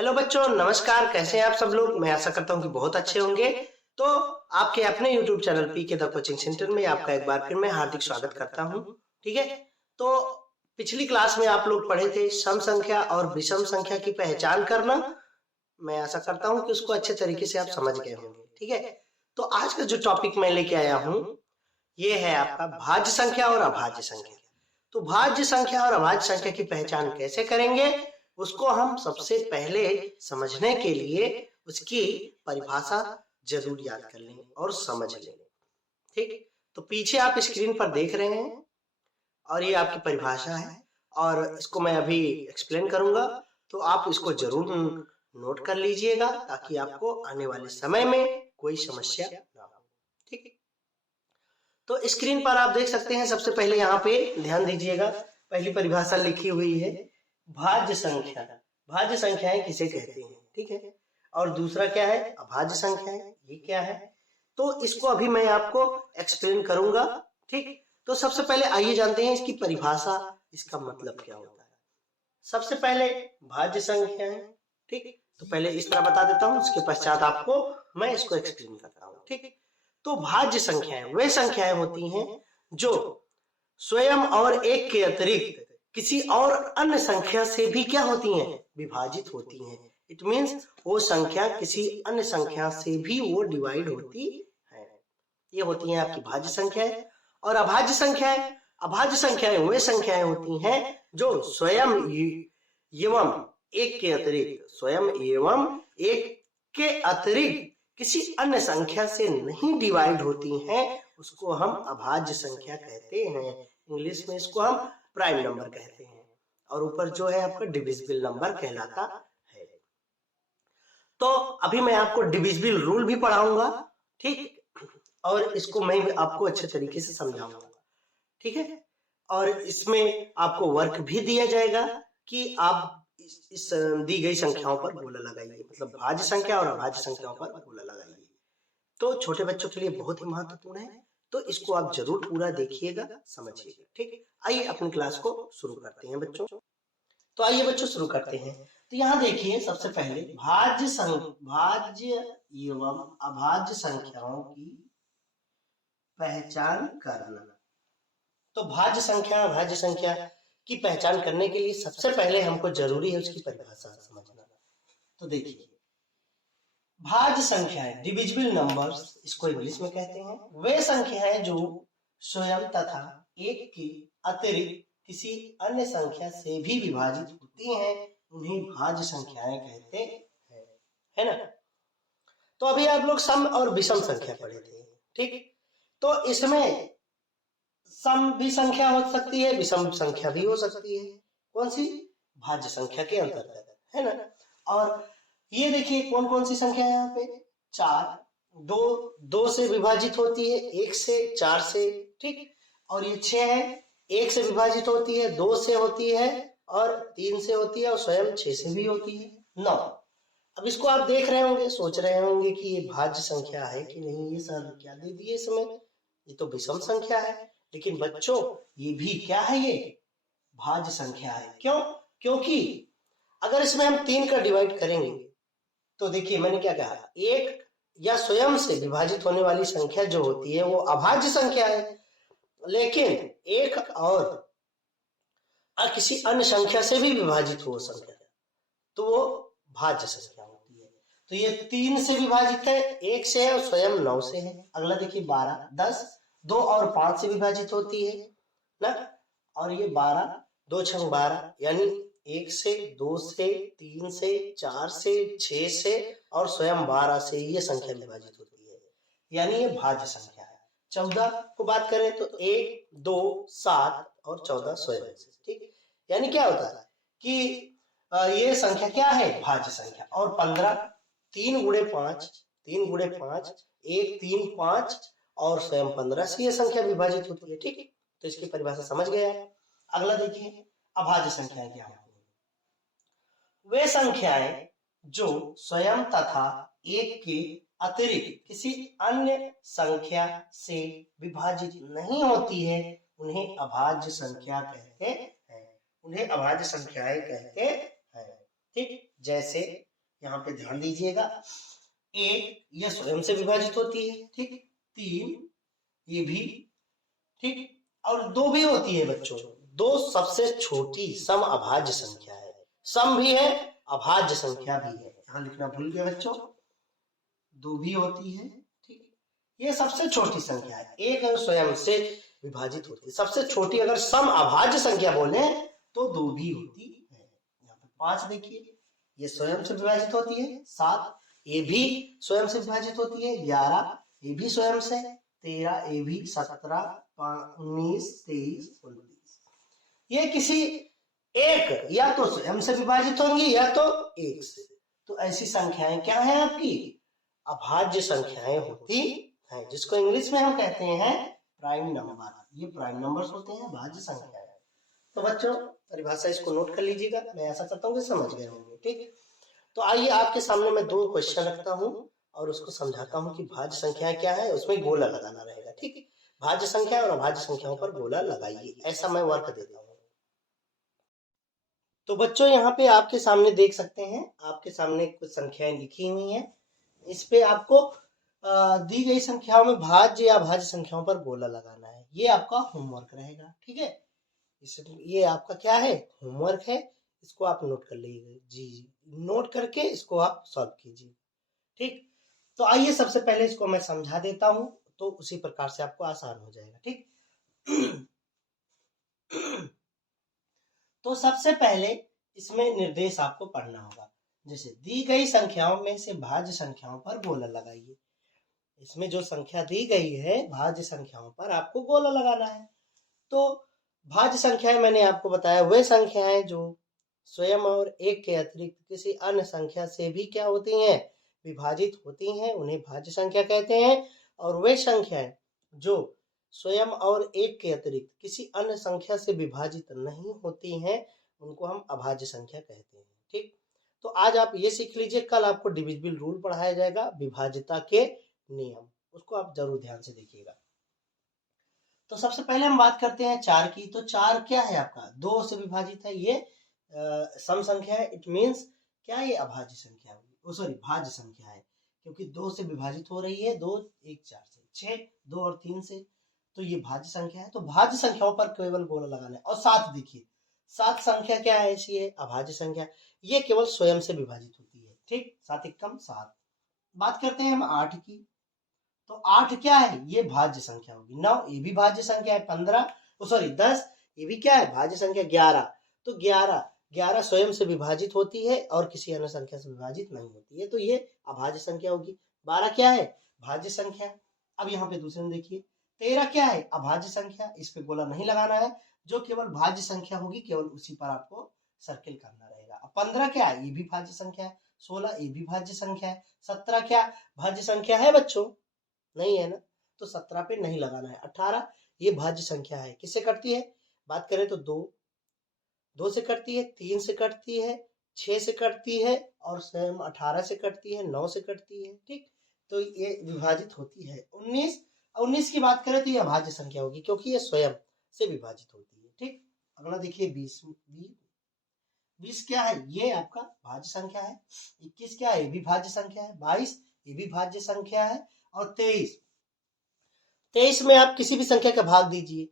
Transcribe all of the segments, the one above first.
Hello बच्चों, नमस्कार। कैसे हैं आप सब लोग? मैं आशा करता हूं कि बहुत अच्छे होंगे। तो आपके अपने YouTube channel PK the coaching centre में आपका एक बार फिर मैं हार्दिक स्वागत करता हूं। ठीक है, तो पिछली क्लास में आप लोग पढ़े थे सम संख्या और विषम संख्या की पहचान करना। मैं आशा करता हूं कि उसको अच्छे तरीके से आप समझ गए होंगे। ठीक है, तो आज का जो टॉपिक मैं लेके आया हूं ये है आपका भाज्य संख्या और अभाज्य संख्या। तो भाज्य संख्या और अभाज्य संख्या की पहचान कैसे करेंगे उसको हम सबसे पहले समझने के लिए उसकी परिभाषा जरूर याद कर लें और समझ लें। ठीक, तो पीछे आप स्क्रीन पर देख रहे हैं और ये आपकी परिभाषा है और इसको मैं अभी एक्सप्लेन करूंगा, तो आप इसको जरूर नोट कर लीजिएगा ताकि आपको आने वाले समय में कोई समस्या ना हो। ठीक है, तो स्क्रीन पर आप देख सकते हैं। सबसे पहले यहाँ पे ध्यान दीजिएगा, पहली परिभाषा लिखी हुई है भाज्य संख्या। भाज्य संख्याएं किसे कहते हैं? ठीक है, और दूसरा क्या है? अभाज्य संख्याएं। ये क्या है? तो इसको अभी मैं आपको एक्सप्लेन करूंगा। ठीक, तो सबसे पहले आइए जानते हैं इसकी परिभाषा, इसका मतलब क्या होता है। सबसे पहले भाज्य संख्याएं। ठीक, तो पहले इस तरह बता देता हूं, उसके पश्चात आपको मैं इसको एक्सप्लेन करता हूं। ठीक, तो भाज्य संख्याएं वे संख्याएं होती हैं जो स्वयं और एक के अतिरिक्त किसी और अन्य संख्या से भी क्या होती हैं? विभाजित होती हैं। इट मीन्स वो संख्या किसी अन्य संख्या से भी वो डिवाइड होती है। ये होती हैं आपकी भाज्य संख्याएं। और अभाज्य संख्याएं, अभाज्य संख्याएं वे संख्याएं होती हैं जो स्वयं एवं एक के अतिरिक्त, स्वयं एवं एक के अतिरिक्त किसी अन्य संख्या से नहीं डिवाइड होती हैं, उसको हम अभाज्य संख्या कहते हैं। इंग्लिश में इसको हम प्राइम नंबर कहते हैं और ऊपर जो है आपका डिविजिबल नंबर कहलाता है। तो अभी मैं आपको डिविजिबल रूल भी पढ़ाऊंगा। ठीक, और इसको मैं आपको अच्छे तरीके से समझाऊंगा। ठीक है, और इसमें आपको वर्क भी दिया जाएगा कि आप इस दी गई संख्याओं पर गोला लगाइए, मतलब भाज्य संख्या और अभाज्य संख्याओं पर गोला लगाइए। तो छोटे बच्चों के लिए बहुत ही महत्वपूर्ण है, तो इसको आप जरूर पूरा देखिएगा, समझिएगा। ठीक, आइए अपनी क्लास को शुरू करते हैं बच्चों। तो आइए बच्चों शुरू करते हैं। तो यहाँ देखिए, सबसे पहले भाज्य एवं अभाज्य संख्याओं की पहचान करना। तो भाज्य संख्या अभाज्य संख्या की पहचान करने के लिए सबसे पहले हमको जरूरी है उसकी परिभाषा समझना। तो देखिए, भाज्य संख्याएं, डिविजिबल नंबर्स इसको इंग्लिश में कहते हैं, वे संख्याएं जो स्वयं तथा एक के अतिरिक्त किसी अन्य संख्या से भी विभाजित होती हैं, उन्हें भाज्य संख्याएं कहते हैं, है ना। तो अभी आप लोग सम और विषम संख्या पढ़े थे। ठीक, तो इसमें सम भी संख्या हो सकती है, विषम संख्या भी हो सकती है। कौन सी? भाज्य संख्या के अंतर्गत, है ना। और ये देखिए कौन कौन सी संख्या है यहाँ पे? चार, दो से विभाजित होती है, एक से, चार से। ठीक, और ये 6 है, एक से विभाजित होती है, 2 से होती है और 3 से होती है और स्वयं 6 से भी होती है। 9। अब इसको आप देख रहे होंगे, सोच रहे होंगे कि ये भाज्य संख्या है कि नहीं, ये सर क्या दे दिए इसमें, ये तो विषम संख्या है। लेकिन बच्चों ये भी क्या है? ये भाज्य संख्या है। क्यों? क्योंकि अगर इसमें हम 3 का डिवाइड करेंगे तो देखिए मैंने क्या कहा, एक या स्वयं से विभाजित होने वाली संख्या जो होती है वो अभाज्य संख्या है, लेकिन एक और किसी अन्य संख्या से भी विभाजित हो संख्या तो वो भाज्य संख्या होती है। तो ये 3 से विभाजित है, 1 से है और स्वयं 9 से है। अगला देखिए 12, 10 2 और 5 से विभाजित होती है ना, और ये 12, 2 छंग 12, यानी 1 से, 2 से, 3 से, 4 से, 6 से और स्वयं 12 से ये संख्या विभाजित होती है, यानी ये भाज्य संख्या है। 14 को बात करें तो 1, 2, 7 और 14 स्वयं से। ठीक, यानी क्या होता है कि ये संख्या क्या है? भाज्य संख्या। और 15, 3 गुणे 5, 3 गुणे 5, 1, 3, 5 और स्वयं 15 से ये संख्या विभाजित होती है। ठीक है, तो इसकी परिभाषा समझ गया है। अगला देखिए, अभाज्य संख्याएं क्या होती हैं? वे संख्याएं जो स्वयं तथा एक के अतिरिक्त किसी अन्य संख्या से विभाजित नहीं होती है, उन्हें अभाज्य संख्या कहते हैं, उन्हें अभाज्य संख्याएं कहते हैं। ठीक, जैसे यहाँ पे ध्यान दीजिएगा। 1 ये स्वयं से विभाजित होती है, ठीक। 3 ये भी, ठीक। और 2 भी होती है बच्चों। 2 सबसे छोटी सम अभाज्य संख्या है। सम भी है, अभाज्य संख्या भी है। यहाँ लिखना भूल गए बच्चों। 2 भी होती है, ठीक। ये सबसे छोटी संख्या है। 1 अगर स्वयं से विभाजित होती है, सबसे छोटी अगर सम अभाज्य संख्या बोले तो 2 भी होती है। यहाँ पे 5 देखिए, ये स्वयं से विभाजित होती है। 7 ये भी स्वयं से विभाजित होती है। 11 ये भी स्वयं से। 13 ये भी। 17 19 23 29 ये किसी एक या तो स्वयं से विभाजित होंगी या तो एक से। तो ऐसी संख्याएं क्या है आपकी? अभाज्य संख्याएं होती हैं, जिसको इंग्लिश में हम कहते हैं प्राइम नंबर। ये प्राइम नंबर्स होते हैं, अभाज्य संख्याएं। तो बच्चों परिभाषा इसको नोट कर लीजिएगा। मैं ऐसा करता हूँ कि समझ गए होंगे, ठीक। तो आइए आपके सामने मैं 2 क्वेश्चन रखता हूँ और उसको समझाता हूँ कि भाज्य संख्याएं क्या है, उसमें गोला लगाना रहेगा, ठीक। भाज्य संख्या और अभाज्य संख्याओं पर गोला लगाइए, ऐसा मैं वर्क देता हूँ। तो बच्चों यहाँ पे आपके सामने देख सकते हैं, आपके सामने कुछ संख्याएं लिखी हुई हैं। इस पे आपको दी गई संख्याओं में भाज्य या अभाज्य संख्याओं पर गोला लगाना है। ये आपका होमवर्क रहेगा, ठीक है। ये आपका क्या है? होमवर्क है। इसको आप नोट कर लीजिए जी, नोट करके इसको आप सॉल्व कीजिए, ठीक। तो आइए सबसे पहले इसको मैं समझा देता हूं, तो उसी प्रकार से आपको आसान हो जाएगा, ठीक। तो सबसे पहले इसमें निर्देश आपको पढ़ना होगा। जैसे दी गई संख्याओं में से भाज्य संख्याओं पर गोला लगाइए। इसमें जो संख्या दी गई है भाज्य संख्याओं पर आपको गोला लगाना है। तो भाज्य संख्याएं मैंने आपको बताया वे संख्याएं जो स्वयं और एक के अतिरिक्त किसी अन्य संख्या से भी क्या होती हैं? विभाजित होती हैं, उन्हें भाज्य संख्या कहते हैं। और वे संख्याएं जो स्वयं और एक के अतिरिक्त किसी अन्य संख्या से विभाजित नहीं होती हैं, उनको हम अभाज्य संख्या कहते हैं, ठीक। तो आज आप ये सीख लीजिए, कल आपको डिविजिबल रूल पढ़ाया जाएगा, विभाज्यता के नियम, उसको आप जरूर ध्यान से देखिएगा। तो सबसे पहले हम बात करते हैं 4 की। तो 4 क्या है आपका? 2 से विभाजित है, ये सम संख्या है। इट मीन्स क्या? ये अभाज्य संख्या होगी, सॉरी भाज्य संख्या है, क्योंकि 2 से विभाजित हो रही है। 2 1 4 से, 6 2 और 3 से, तो ये भाज्य संख्या है। तो भाज्य संख्याओं पर केवल गोला लगाना है। और 7 देखिए, 7 संख्या क्या है? ऐसी है अभाज्य संख्या, ये केवल स्वयं से विभाजित होती है, ठीक। 7 एकम 7। बात करते हैं हम 8 की। तो 8 क्या है? ये भाज्य संख्या होगी। 9 ये भी भाज्य संख्या है। 15 सॉरी 10 ये भी क्या है? भाज्य संख्या। 11 तो 11 स्वयं से विभाजित होती है और किसी अन्य संख्या से विभाजित नहीं होती है, तो ये अभाज्य संख्या होगी। 12 क्या है? भाज्य संख्या। अब यहाँ पे दूसरे में देखिए, 13 क्या है? अभाज्य संख्या। इस पे गोला नहीं लगाना है, जो केवल भाज्य संख्या होगी केवल उसी पर आपको सर्किल करना रहेगा। अब 15 क्या है? ये भी भाज्य संख्या है। 16 ये भी भाज्य संख्या है। 17 क्या भाज्य संख्या है बच्चों? नहीं है ना, तो 17 पे नहीं लगाना है। 18 ये भाज्य संख्या है। किससे कटती है? बात करें तो 2 से कटती है, 3 से कटती है, 6 से कटती है और स्वयं 18 से कटती है, 9 से कटती है, ठीक। तो ये विभाजित होती है। 19 की बात करें तो ये अभाज्य संख्या होगी, क्योंकि ये स्वयं से विभाजित होती है, ठीक। अगला देखिए 20 क्या है? ये आपका भाज्य संख्या है। 21 क्या है? ये भी भाज्य संख्या है। 22 ये भी भाज्य संख्या है। और 23 में आप किसी भी संख्या का भाग दीजिए,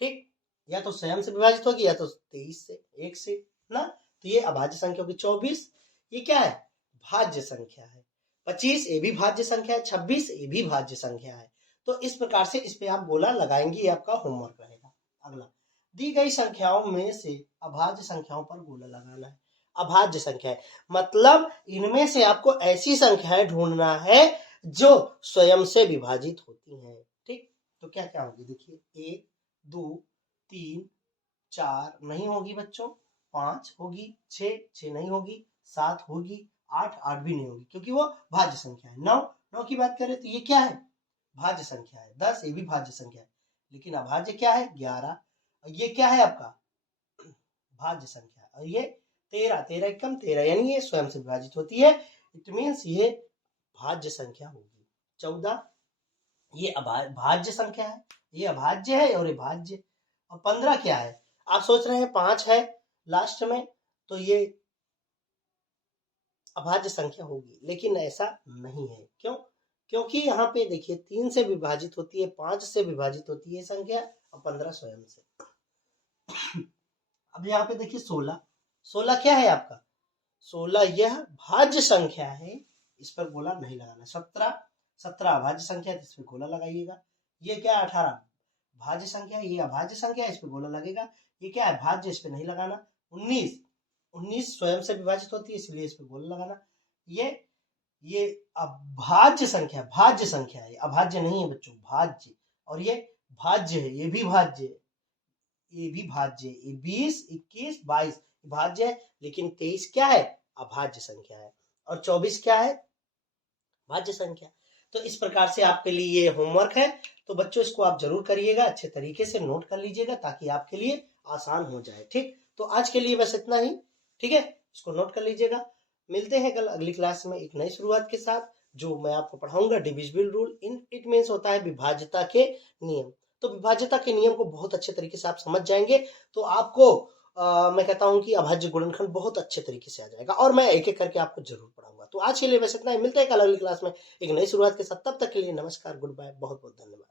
ठीक। या तो स्वयं से विभाजित होगी या तो 23 से, 1 से ना, तो ये अभाज्य संख्या होगी। 24 ये क्या है? भाज्य संख्या है। 25 ये भी भाज्य संख्या है। 26 ये भी भाज्य संख्या है। तो इस प्रकार से इस पे आप गोला लगाएंगे, ये आपका होमवर्क रहेगा। अगला, दी गई संख्याओं में से अभाज्य संख्याओं पर गोला लगाना है। अभाज्य संख्या मतलब इनमें से आपको ऐसी संख्याएं ढूंढना है जो स्वयं से विभाजित होती हैं, ठीक। तो क्या क्या होगी? देखिए 1 2 3 4 नहीं होगी बच्चों, 5 होगी, 6 नहीं होगी, 7 होगी, 8 भी नहीं होगी, क्योंकि वो भाज्य संख्या है। 9 की बात करें तो ये क्या है? भाज्य संख्या है। 10 ये भी भाज्य संख्या है, लेकिन अभाज्य क्या है? 11। ये क्या है आपका? भाज्य संख्या। और ये 13 एकम 13, यानी ये स्वयं से विभाजित होती है। इट मीन्स ये भाज्य संख्या होगी। 14 ये भाज्य संख्या है, ये अभाज्य है और ये भाज्य। और 15 क्या है? आप सोच रहे हैं 5 है लास्ट में, तो ये अभाज्य संख्या होगी, लेकिन ऐसा नहीं है। क्यों? क्योंकि यहाँ पे देखिए 3 से विभाजित होती है, 5 से विभाजित होती है संख्या और 15 स्वयं से। अब यहाँ पे देखिए 16 क्या है आपका? 16 यह भाज्य संख्या है, इस पर गोला नहीं लगाना। 17 अभाज्य संख्या है, इस पर गोला लगाइएगा। ये क्या है? 18 भाज्य संख्या है, ये अभाज्य संख्या है, इस पर गोला लगेगा। ये क्या है? भाज्य, इस पे नहीं लगाना। 19 स्वयं से विभाजित होती है, इसलिए इस पे गोला लगाना। ये अभाज्य संख्या, भाज्य संख्या है, अभाज्य नहीं है बच्चों, भाज्य। और ये भाज्य है, ये भी भाज्य है, ये भी भाज्य है। ये 20, 21, 22 भाज्य है, लेकिन 23 क्या है? अभाज्य संख्या है। और 24 क्या है? भाज्य संख्या। तो इस प्रकार से आपके लिए ये होमवर्क है, तो बच्चों इसको आप जरूर करिएगा, अच्छे तरीके से नोट कर लीजिएगा ताकि आपके लिए आसान हो जाए। ठीक, तो आज के लिए बस इतना ही। ठीक है, इसको नोट कर लीजिएगा। मिलते हैं कल अगली क्लास में एक नई शुरुआत के साथ, जो मैं आपको पढ़ाऊंगा डिविजिबल रूल। इट मीन्स होता है विभाज्यता के नियम। तो विभाज्यता के नियम को बहुत अच्छे तरीके से आप समझ जाएंगे तो आपको मैं कहता हूं कि अभाज्य गुणनखंड बहुत अच्छे तरीके से आ जाएगा, और मैं एक एक करके आपको जरूर पढ़ाऊंगा। तो आज के लिए बस इतना ही, मिलते हैं कल अगली क्लास में एक नई शुरुआत के साथ। तब तक के लिए नमस्कार, गुड बाय, बहुत बहुत धन्यवाद।